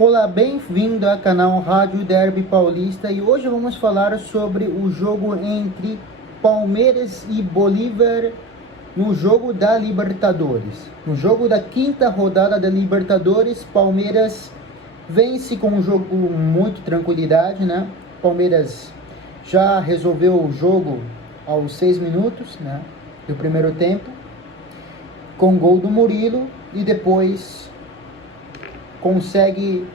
Olá, bem-vindo ao canal Rádio Derby Paulista e hoje vamos falar sobre o jogo entre Palmeiras e Bolívar no jogo da Libertadores. No jogo da quinta rodada da Libertadores, Palmeiras vence com um jogo com muita tranquilidade, né? Palmeiras já resolveu o jogo aos 6 minutos, né, do primeiro tempo, com gol do Murilo e depois consegue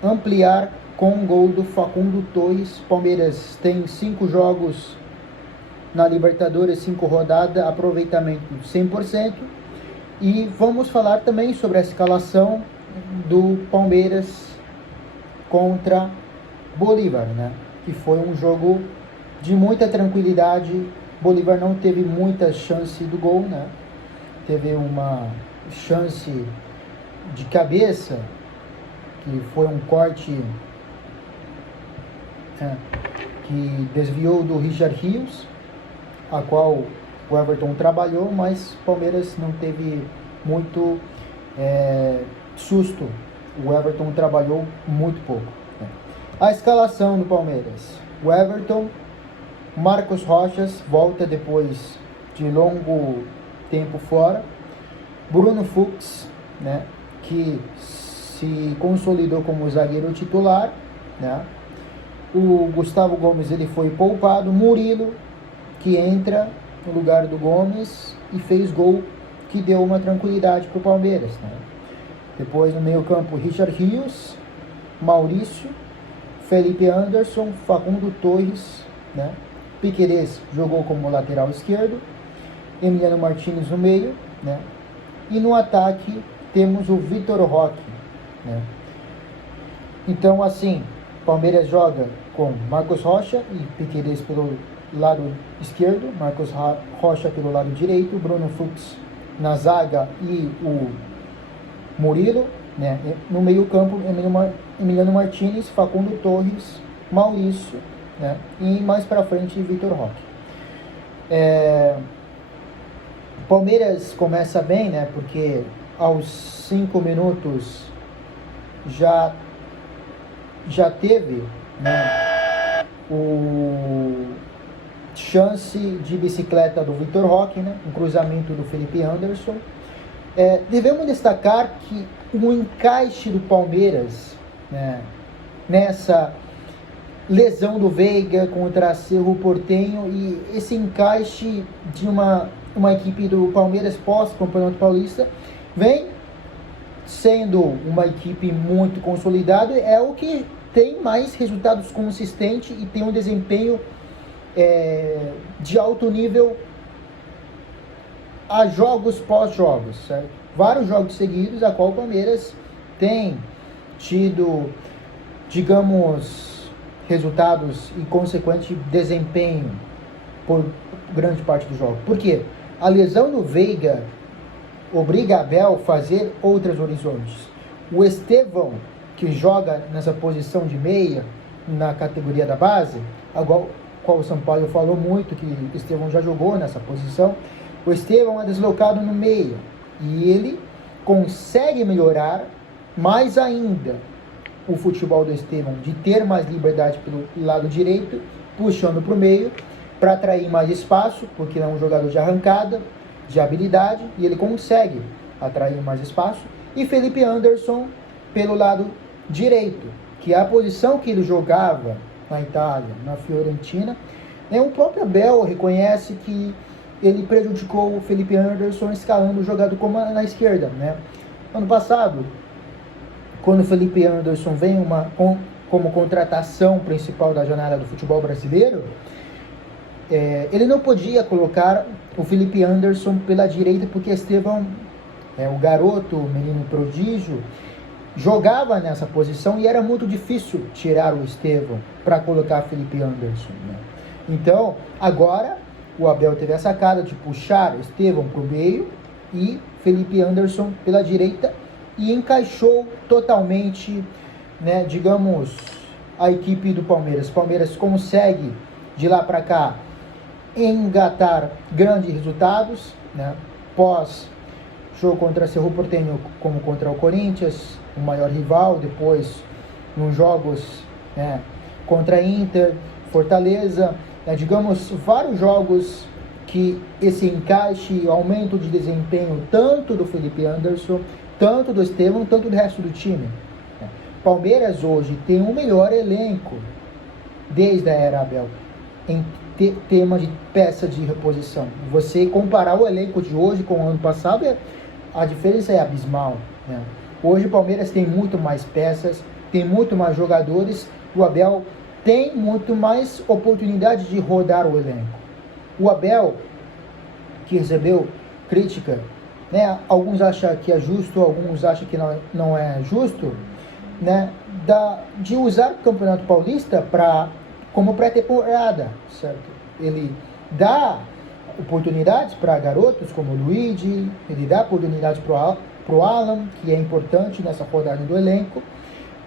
ampliar com um gol do Facundo Torres. Palmeiras tem 5 jogos na Libertadores, 5 rodadas, aproveitamento 100%. E vamos falar também sobre a escalação do Palmeiras contra Bolívar, né? Que foi um jogo de muita tranquilidade. Bolívar não teve muita chance do gol, né? Teve uma chance de cabeça, que foi um corte que desviou do Richard Rios, a qual o Everton trabalhou, mas o Palmeiras não teve muito susto. O Everton trabalhou muito pouco. A escalação do Palmeiras: o Everton, Marcos Rocha volta depois de longo tempo fora, Bruno Fux, né, que se consolidou como zagueiro titular, né? O Gustavo Gomes ele foi poupado, Murilo, que entra no lugar do Gomes e fez gol, que deu uma tranquilidade para o Palmeiras, né? Depois no meio campo, Richard Rios, Maurício, Felipe Anderson, Facundo Torres, né? Piquerez jogou como lateral esquerdo, Emiliano Martins no meio, né? E no ataque temos o Vitor Roque, né? Então, assim, Palmeiras joga com Marcos Rocha e Piquerez pelo lado esquerdo, Marcos Rocha pelo lado direito, Bruno Fux na zaga e o Murilo, né? No meio campo, Emiliano Martins, Facundo Torres, Maurício, né? E mais para frente, Vitor Roque. Palmeiras começa bem, né? Porque aos 5 minutos já teve, né, o chance de bicicleta do Vitor Roque, né? Um cruzamento do Felipe Anderson. Devemos destacar que o encaixe do Palmeiras, né, nessa lesão do Veiga contra Cerro Porteño, e esse encaixe de uma equipe do Palmeiras pós-Campeonato Paulista vem sendo uma equipe muito consolidada, é o que tem mais resultados consistentes e tem um desempenho de alto nível a jogos pós-jogos, certo? Vários jogos seguidos, a qual o Palmeiras tem tido, digamos, resultados e consequente desempenho por grande parte do jogo. Por quê? A lesão do Veiga obriga Abel a fazer outros horizontes. O Estevão, que joga nessa posição de meia na categoria da base, qual o São Paulo falou muito, que o Estevão já jogou nessa posição. O Estevão é deslocado no meio e ele consegue melhorar mais ainda o futebol do Estevão, de ter mais liberdade pelo lado direito, puxando para o meio, para atrair mais espaço, porque é um jogador de arrancada, de habilidade, e ele consegue atrair mais espaço. E Felipe Anderson pelo lado direito, que é a posição que ele jogava na Itália, na Fiorentina. O próprio Abel reconhece que ele prejudicou o Felipe Anderson escalando o jogador como na esquerda, né? Ano passado, quando o Felipe Anderson vem como contratação principal da jornada do futebol brasileiro, ele não podia colocar o Felipe Anderson pela direita, porque Estevão, o garoto, o menino prodígio, jogava nessa posição e era muito difícil tirar o Estevão para colocar Felipe Anderson, né? Então, agora o Abel teve a sacada de puxar Estevão para o meio e Felipe Anderson pela direita, e encaixou totalmente, né, digamos, a equipe do Palmeiras. O Palmeiras consegue, de lá para cá, engatar grandes resultados, né? Pós jogo contra Cerro Porteño, como contra o Corinthians, o maior rival, depois nos jogos, né, contra Inter, Fortaleza, né, digamos, vários jogos que esse encaixe, aumento de desempenho tanto do Felipe Anderson, tanto do Estevão, tanto do resto do time. Palmeiras hoje tem o melhor elenco desde a era Abel em tema de peça de reposição. Você comparar o elenco de hoje com o ano passado, a diferença é abismal, né? Hoje o Palmeiras tem muito mais peças, tem muito mais jogadores, o Abel tem muito mais oportunidade de rodar o elenco. O Abel, que recebeu crítica, né, alguns acham que é justo, alguns acham que não é justo, né, de usar o Campeonato Paulista como pré-temporada, certo? Ele dá oportunidades para garotos como o Luigi, ele dá oportunidades para o Alan, que é importante nessa rodada do elenco,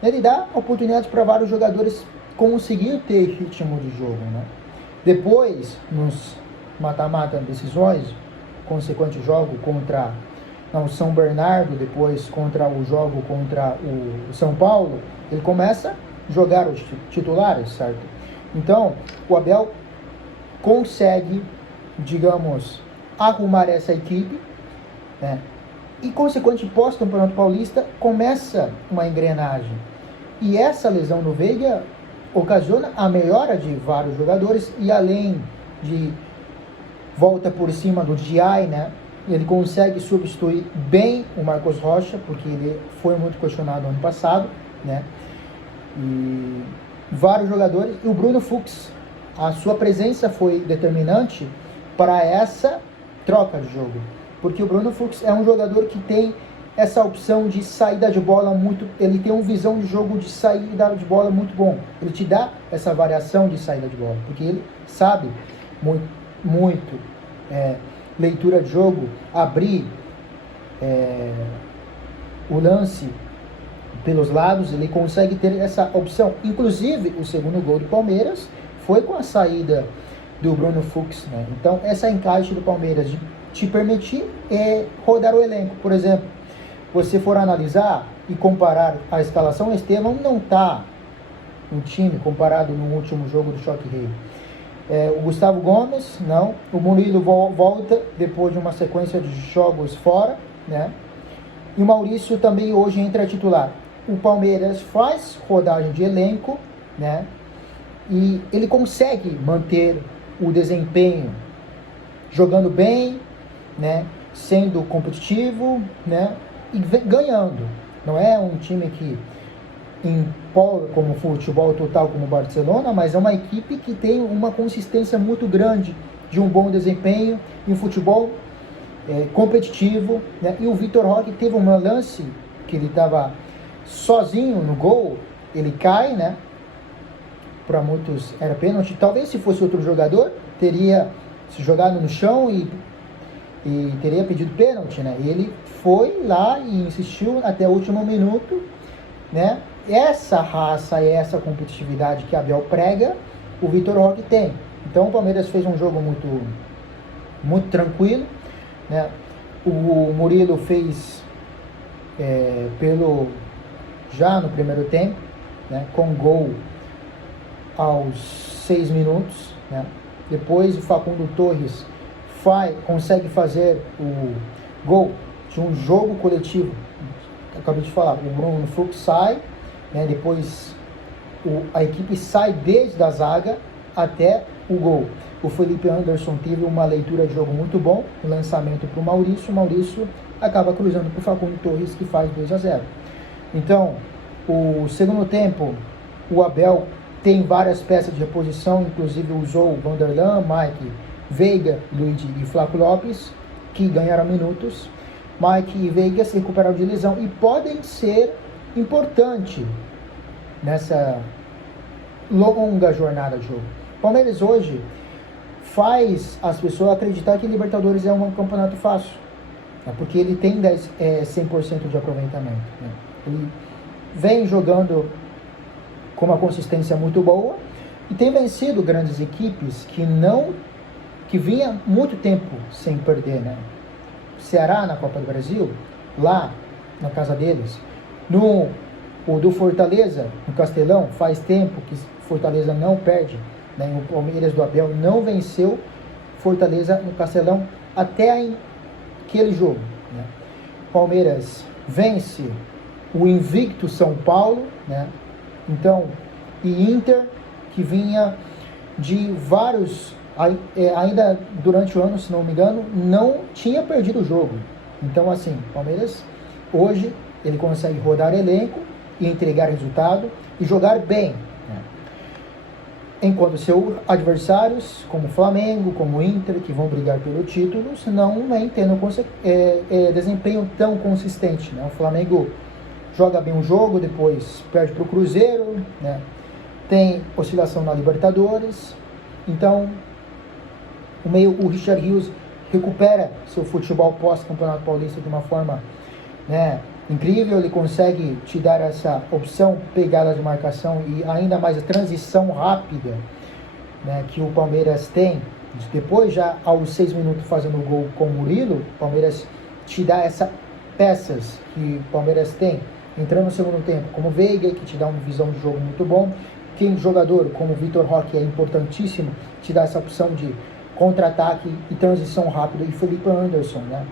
ele dá oportunidades para vários jogadores conseguir ter ritmo de jogo, né? Depois, nos mata-mata decisões, consequente jogo contra o São Bernardo, depois contra o jogo contra o São Paulo, ele começa a jogar os titulares, certo? Então, o Abel consegue, digamos, arrumar essa equipe, né? E, consequente, pós-Campeonato Paulista, começa uma engrenagem. E essa lesão do Veiga ocasiona a melhora de vários jogadores e, além de volta por cima do Diay, né? Ele consegue substituir bem o Marcos Rocha, porque ele foi muito questionado ano passado, né? E vários jogadores. E o Bruno Fux, a sua presença foi determinante para essa troca de jogo. Porque o Bruno Fux é um jogador que tem essa opção de saída de bola muito... Ele tem uma visão de jogo de saída de bola muito bom. Ele te dá essa variação de saída de bola. Porque ele sabe muito leitura de jogo, abrir o lance pelos lados, ele consegue ter essa opção. Inclusive, o segundo gol do Palmeiras foi com a saída do Bruno Fux, né? Então, essa encaixe do Palmeiras de te permitir rodar o elenco. Por exemplo, você for analisar e comparar a escalação, o Estevão não está no time comparado no último jogo do Choque Rei. O Gustavo Gomes, não. O Murilo volta depois de uma sequência de jogos fora, né? E o Maurício também hoje entra titular. O Palmeiras faz rodagem de elenco, né? E ele consegue manter o desempenho jogando bem, né? Sendo competitivo, né? E ganhando. Não é um time que empolga como futebol total como o Barcelona, mas é uma equipe que tem uma consistência muito grande de um bom desempenho em futebol competitivo, né? E o Vitor Roque teve um lance que ele estava sozinho no gol, ele cai, né? Para muitos era pênalti. Talvez se fosse outro jogador teria se jogado no chão e teria pedido pênalti, né? E ele foi lá e insistiu até o último minuto, né? Essa raça e essa competitividade que Abel prega, o Vitor Roque tem. Então o Palmeiras fez um jogo muito tranquilo, né? O Murilo fez já no primeiro tempo, né? Com gol aos 6 minutos, né? Depois o Facundo Torres consegue fazer o gol de um jogo coletivo. Acabei de falar, o Bruno Fux sai, né? Depois a equipe sai desde a zaga até o gol. O Felipe Anderson teve uma leitura de jogo muito bom, o lançamento para o Maurício acaba cruzando para o Facundo Torres, que faz 2-0. Então, o segundo tempo, o Abel tem várias peças de reposição, inclusive usou o Vanderlan, Mike, Veiga, Luigi e Flávio Lopes, que ganharam minutos. Mike e Veiga se recuperaram de lesão e podem ser importantes nessa longa jornada de jogo. Palmeiras hoje faz as pessoas acreditar que Libertadores é um campeonato fácil, né? Porque ele tem 100% de aproveitamento, né? Ele vem jogando com uma consistência muito boa e tem vencido grandes equipes que vinha muito tempo sem perder, né? Ceará na Copa do Brasil, lá na casa deles, O do Fortaleza, no Castelão, faz tempo que Fortaleza não perde, né? O Palmeiras do Abel não venceu Fortaleza no Castelão até aquele jogo, né? Palmeiras vence o invicto São Paulo, né? Então, e Inter, que vinha de vários, ainda durante o ano, se não me engano, não tinha perdido o jogo. Então, assim, Palmeiras, hoje, ele consegue rodar elenco e entregar resultado e jogar bem, né? Enquanto seus adversários, como Flamengo, como Inter, que vão brigar pelo título, não vem tendo desempenho tão consistente, né? O Flamengo joga bem um jogo, depois perde para o Cruzeiro, né? Tem oscilação na Libertadores. Então, o Richard Rios recupera seu futebol pós-Campeonato Paulista de uma forma, né, incrível. Ele consegue te dar essa opção, pegada de marcação e ainda mais a transição rápida, né, que o Palmeiras tem. Depois, já aos 6 minutos fazendo o gol com o Murilo, o Palmeiras te dá essas peças que o Palmeiras tem, entrando no segundo tempo, como o Veiga, que te dá uma visão de jogo muito bom. Quem jogador como o Vitor Roque é importantíssimo, te dá essa opção de contra-ataque e transição rápida. E Felipe Anderson, né?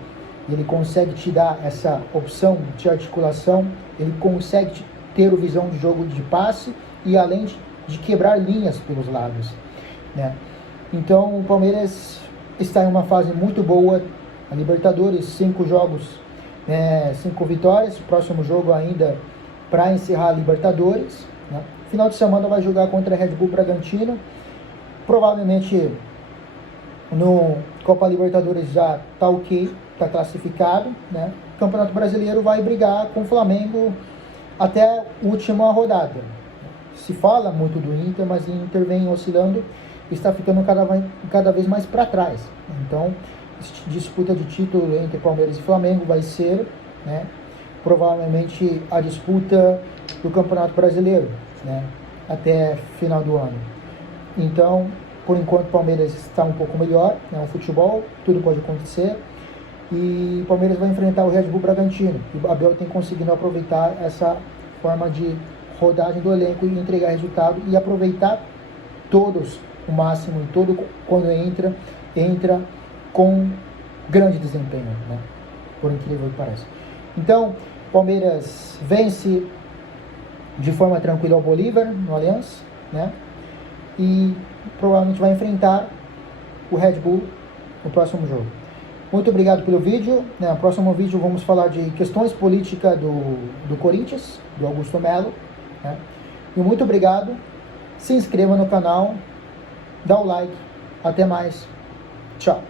Ele consegue te dar essa opção de articulação, ele consegue ter a visão de jogo de passe e além de quebrar linhas pelos lados, né? Então o Palmeiras está em uma fase muito boa. A Libertadores, 5 jogos, 5 vitórias. O próximo jogo ainda para encerrar a Libertadores, né? Final de semana vai jogar contra a Red Bull Bragantino. Provavelmente no Copa Libertadores já está ok, está classificado, né? O Campeonato Brasileiro vai brigar com o Flamengo até a última rodada. Se fala muito do Inter, mas o Inter vem oscilando e está ficando cada vez mais para trás. Então, disputa de título entre Palmeiras e Flamengo vai ser, né, provavelmente a disputa do Campeonato Brasileiro, né, até final do ano. Então, por enquanto, o Palmeiras está um pouco melhor, né, o futebol, tudo pode acontecer. E o Palmeiras vai enfrentar o Red Bull Bragantino. E o Abel tem conseguido aproveitar essa forma de rodagem do elenco e entregar resultado e aproveitar todos o máximo, e todo quando entra com grande desempenho, né? Por incrível que pareça. Então, Palmeiras vence de forma tranquila ao Bolívar, no Allianz, né? E provavelmente vai enfrentar o Red Bull no próximo jogo. Muito obrigado pelo vídeo, né? No próximo vídeo vamos falar de questões políticas do Corinthians, do Augusto Melo, né? E muito obrigado. Se inscreva no canal, dá o like. Até mais. Tchau.